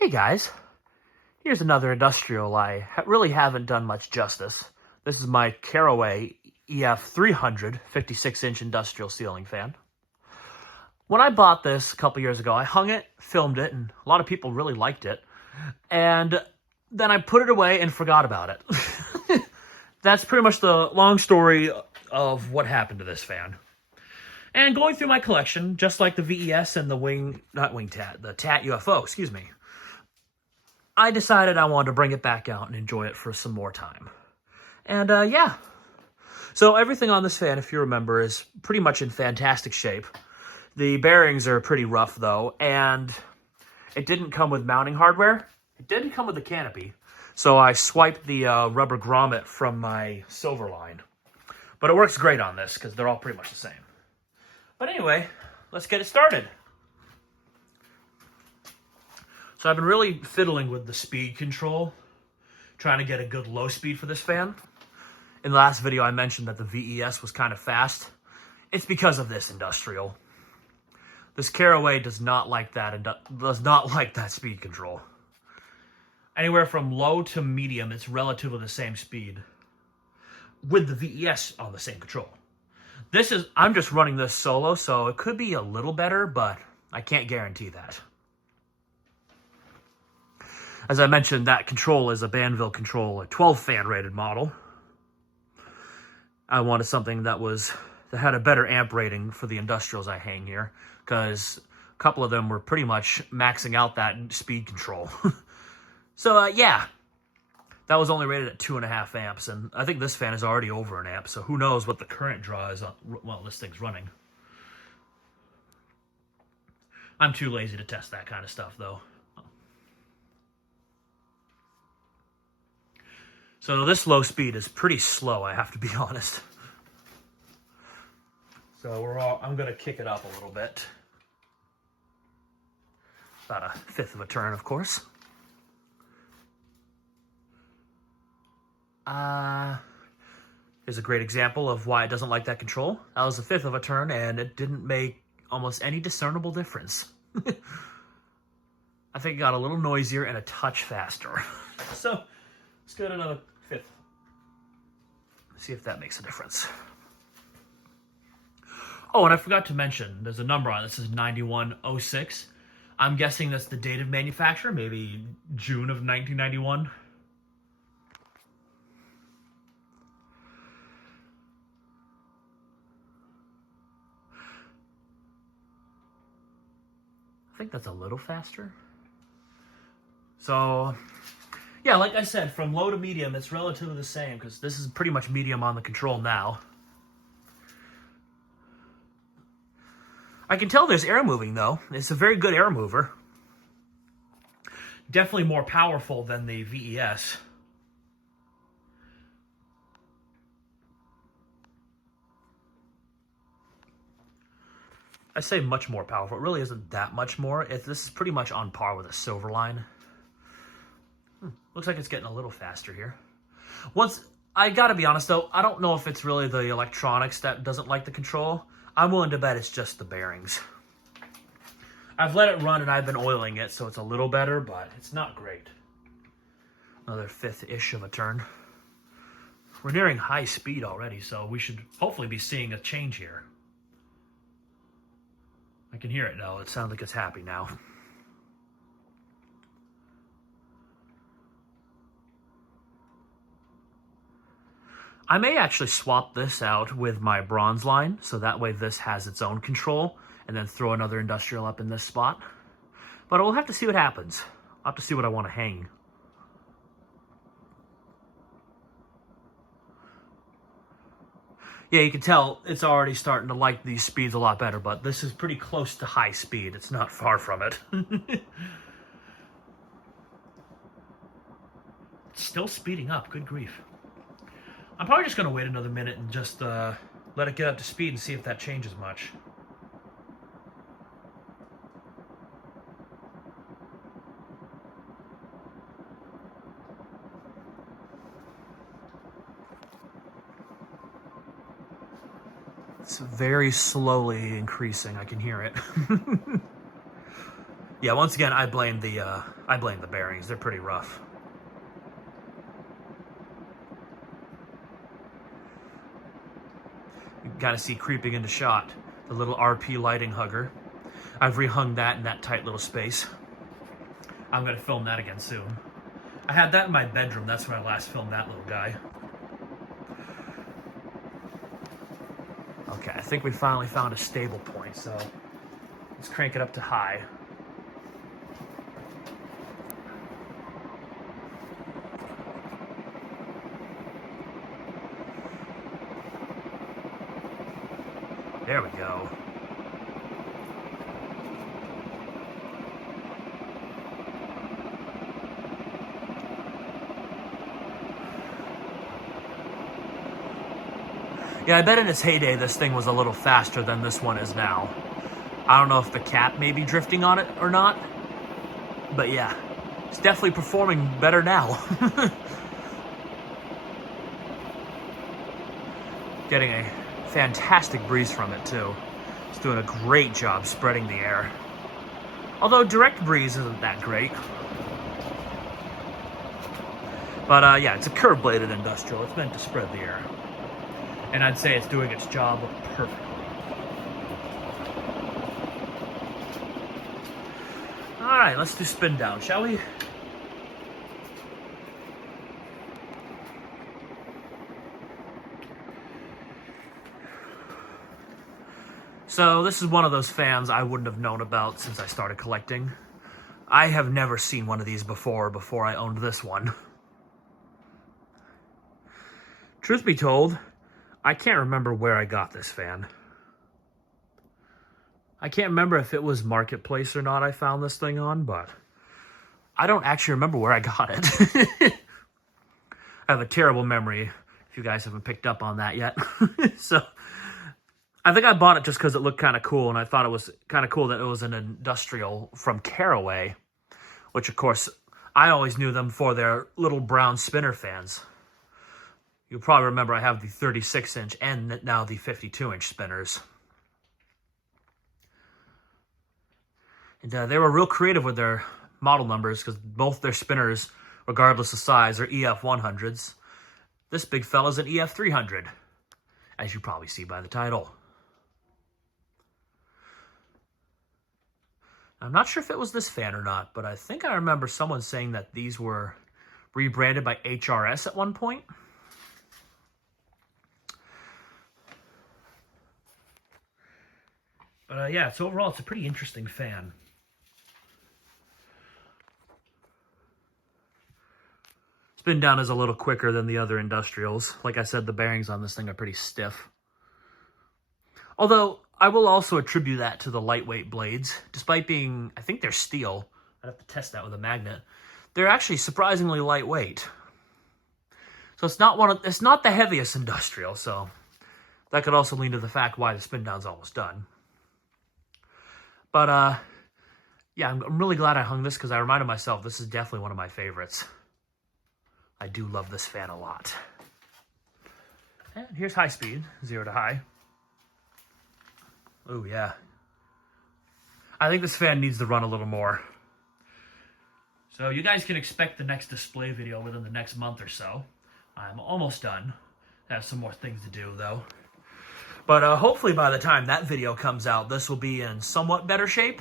Hey guys, here's another industrial I really haven't done much justice. This is my Carroway EF-300 56-inch industrial ceiling fan. When I bought this a couple years ago, I hung it, filmed it, and a lot of people really liked it. And then I put it away and forgot about it. That's pretty much the long story of what happened to this fan. And going through my collection, just like the VES and the the TAT UFO, excuse me, I decided I wanted to bring it back out and enjoy it for some more time. And yeah. So everything on this fan, if you remember, is pretty much in fantastic shape. The bearings are pretty rough though, and it didn't come with mounting hardware. It didn't come with the canopy. So I swiped the rubber grommet from my silver line. But it works great on this because they're all pretty much the same. But anyway, let's get it started. So I've been really fiddling with the speed control, trying to get a good low speed for this fan. In the last video, I mentioned that the VES was kind of fast. It's because of this industrial. This Carroway does not like that speed control. Anywhere from low to medium, it's relatively the same speed, with the VES on the same control. I'm just running this solo, so it could be a little better, but I can't guarantee that. As I mentioned, that control is a Banville control, a 12 fan rated model. I wanted something that had a better amp rating for the industrials I hang here, because a couple of them were pretty much maxing out that speed control. So yeah, that was only rated at 2.5 amps, and I think this fan is already over an amp, so who knows what the current draw is while this thing's running. I'm too lazy to test that kind of stuff, though. So this low speed is pretty slow, I have to be honest. So I'm going to kick it up a little bit. About a fifth of a turn, of course. Here's a great example of why it doesn't like that control. That was a fifth of a turn, and it didn't make almost any discernible difference. I think it got a little noisier and a touch faster. So let's go to another fifth. See if that makes a difference. Oh, and I forgot to mention, there's a number on it. This is 9106. I'm guessing that's the date of manufacture, maybe June of 1991. I think that's a little faster. So, yeah, like I said, from low to medium, it's relatively the same, because this is pretty much medium on the control now. I can tell there's air moving, though. It's a very good air mover. Definitely more powerful than the VES. I say much more powerful. It really isn't that much more. This is pretty much on par with a silver line. Looks like it's getting a little faster here. I gotta be honest though, I don't know if it's really the electronics that doesn't like the control. I'm willing to bet it's just the bearings. I've let it run and I've been oiling it, so it's a little better, but it's not great. Another fifth-ish of a turn. We're nearing high speed already, so we should hopefully be seeing a change here. I can hear it now. It sounds like it's happy now. I may actually swap this out with my bronze line, so that way this has its own control, and then throw another industrial up in this spot. But we'll have to see what happens. I'll have to see what I want to hang. Yeah, you can tell it's already starting to like these speeds a lot better, but this is pretty close to high speed. It's not far from it. It's still speeding up, good grief. I'm probably just going to wait another minute and just let it get up to speed and see if that changes much. It's very slowly increasing. I can hear it. Yeah, once again, I blame the bearings. They're pretty rough. You can kind of see creeping into shot the little RP lighting hugger. I've rehung that in that tight little space. I'm going to film that again soon. I had that in my bedroom. That's when I last filmed that little guy. Okay, I think we finally found a stable point, so let's crank it up to high. There we go. Yeah, I bet in its heyday this thing was a little faster than this one is now. I don't know if the cap may be drifting on it or not, but yeah, it's definitely performing better now. Getting a fantastic breeze from it too. It's doing a great job spreading the air. Although direct breeze isn't that great. But yeah, it's a curve-bladed industrial. It's meant to spread the air. And I'd say it's doing its job perfectly. Alright, let's do spin down, shall we? So this is one of those fans I wouldn't have known about since I started collecting. I have never seen one of these before I owned this one. Truth be told, I can't remember where I got this fan. I can't remember if it was Marketplace or not I found this thing on, but I don't actually remember where I got it. I have a terrible memory, if you guys haven't picked up on that yet. So, I think I bought it just because it looked kind of cool, and I thought it was kind of cool that it was an industrial from Carroway, which, of course, I always knew them for their little brown spinner fans. You'll probably remember I have the 36-inch and now the 52-inch spinners. And they were real creative with their model numbers because both their spinners, regardless of size, are EF-100s. This big fella's an EF-300, as you probably see by the title. I'm not sure if it was this fan or not, but I think I remember someone saying that these were rebranded by HRS at one point. But yeah, overall, it's a pretty interesting fan. Spin down is a little quicker than the other industrials. Like I said, the bearings on this thing are pretty stiff. Although, I will also attribute that to the lightweight blades. Despite being, I think they're steel. I'd have to test that with a magnet. They're actually surprisingly lightweight. So it's not the heaviest industrial, so that could also lean to the fact why the spin down's almost done. But, yeah, I'm really glad I hung this because I reminded myself this is definitely one of my favorites. I do love this fan a lot. And here's high speed, 0 to high. Oh, yeah. I think this fan needs to run a little more. So you guys can expect the next display video within the next month or so. I'm almost done. I have some more things to do, though. But hopefully by the time that video comes out, this will be in somewhat better shape.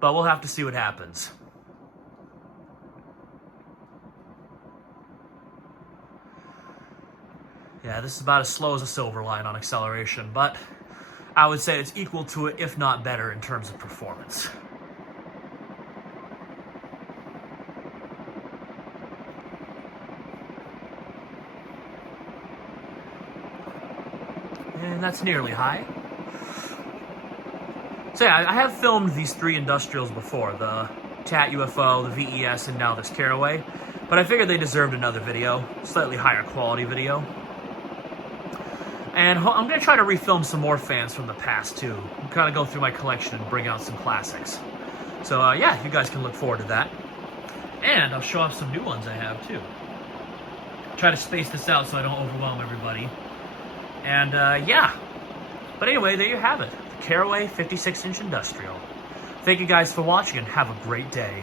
But we'll have to see what happens. Yeah, this is about as slow as a Silverline on acceleration, but I would say it's equal to it, if not better, in terms of performance. And that's nearly high. So yeah, I have filmed these 3 industrials before, the TAT UFO, the VES, and now this Carroway, but I figured they deserved another video, slightly higher quality video. And I'm going to try to refilm some more fans from the past, too. Kind of go through my collection and bring out some classics. So, yeah, you guys can look forward to that. And I'll show off some new ones I have, too. Try to space this out so I don't overwhelm everybody. And, yeah. But anyway, there you have it. The Carroway 56-inch Industrial. Thank you guys for watching and have a great day.